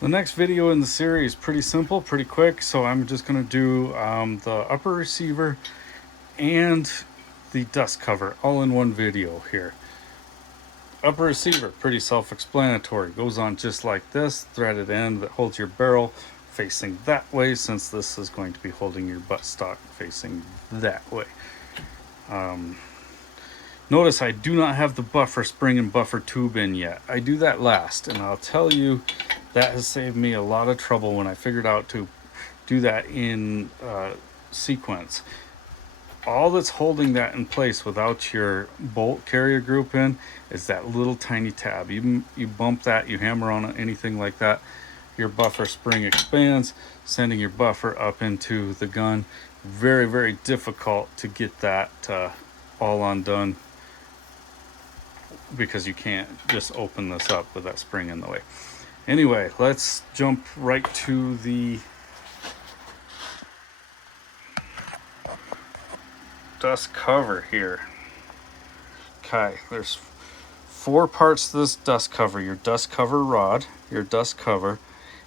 The next video in the series is pretty simple, pretty quick, so I'm just going to do the upper receiver and the dust cover all in one video here. Upper receiver, pretty self-explanatory. Goes on just like this, threaded end that holds your barrel facing that way, since this is going to be holding your buttstock facing that way. Notice I do not have the buffer spring and buffer tube in yet. I do that last, and I'll tell you that has saved me a lot of trouble when I figured out to do that in sequence. All that's holding that in place without your bolt carrier group in is that little tiny tab. You bump that, you hammer on it, anything like that, your buffer spring expands, sending your buffer up into the gun. Very, very difficult to get that all undone, because you can't just open this up with that spring in the way. Anyway, let's jump right to the dust cover here. Okay, there's 4 parts to this dust cover: your dust cover rod, your dust cover,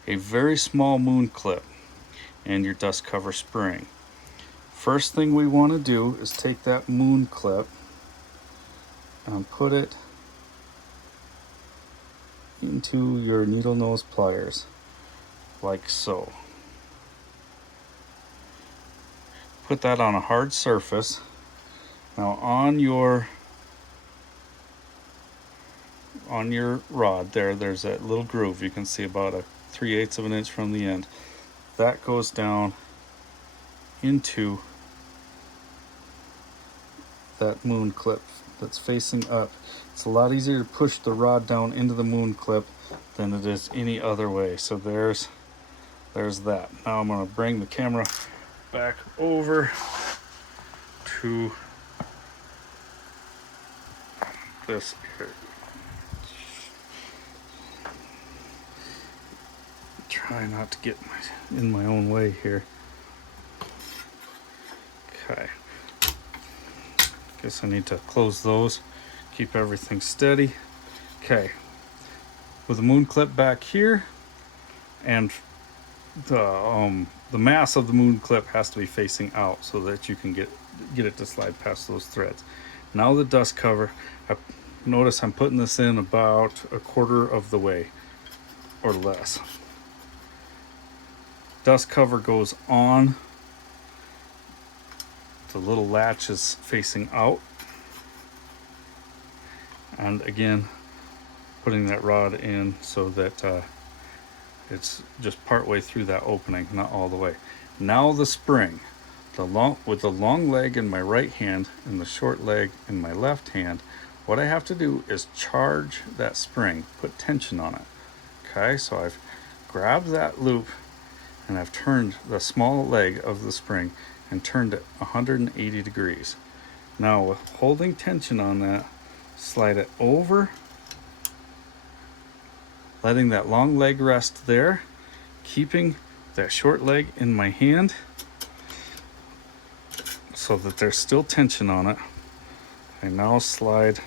a very small moon clip, and your dust cover spring. First thing we want to do is take that moon clip and put it into your needle nose pliers, like so. Put that on a hard surface. Now on your rod there's that little groove. You can see about a 3/8 of an inch from the end. That goes down into that moon clip that's facing up. It's a lot easier to push the rod down into the moon clip than it is any other way. So there's that. Now I'm going to bring the camera back over to this here. Try not to get in my own way here. Okay. Guess I need to close those, keep everything steady. Okay. With the moon clip back here, and the mass of the moon clip has to be facing out so that you can get it to slide past those threads. Now the dust cover, notice I'm putting this in about 1/4 of the way or less. Dust cover goes on, the little latch is facing out, and again putting that rod in so that it's just part way through that opening, not all the way. Now the spring, with the long leg in my right hand and the short leg in my left hand, what I have to do is charge that spring, put tension on it. Okay, so I've grabbed that loop and I've turned the small leg of the spring and turned it 180 degrees. Now with holding tension on that, slide it over, letting that long leg rest there, keeping that short leg in my hand so that there's still tension on it. I now slide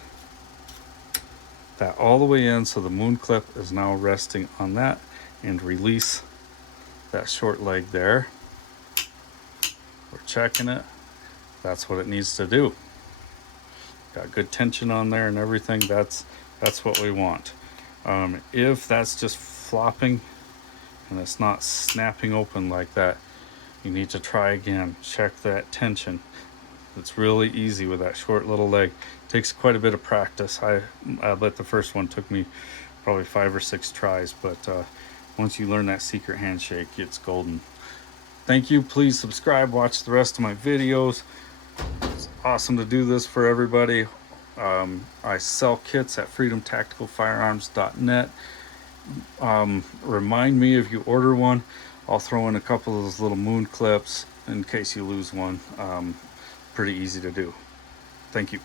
that all the way in so the moon clip is now resting on that, and release that short leg there. We're checking it. That's what it needs to do. Got good tension on there and everything. That's what we want. If that's just flopping and it's not snapping open like that, you need to try again. Check that tension. It's really easy with that short little leg. It takes quite a bit of practice. I bet the first one took me probably 5 or 6 tries, but once you learn that secret handshake, it's golden. Thank you. Please subscribe, watch the rest of my videos. It's awesome to do this for everybody. I sell kits at freedomtacticalfirearms.net. Remind me if you order one. I'll throw in a couple of those little moon clips in case you lose one. Pretty easy to do. Thank you.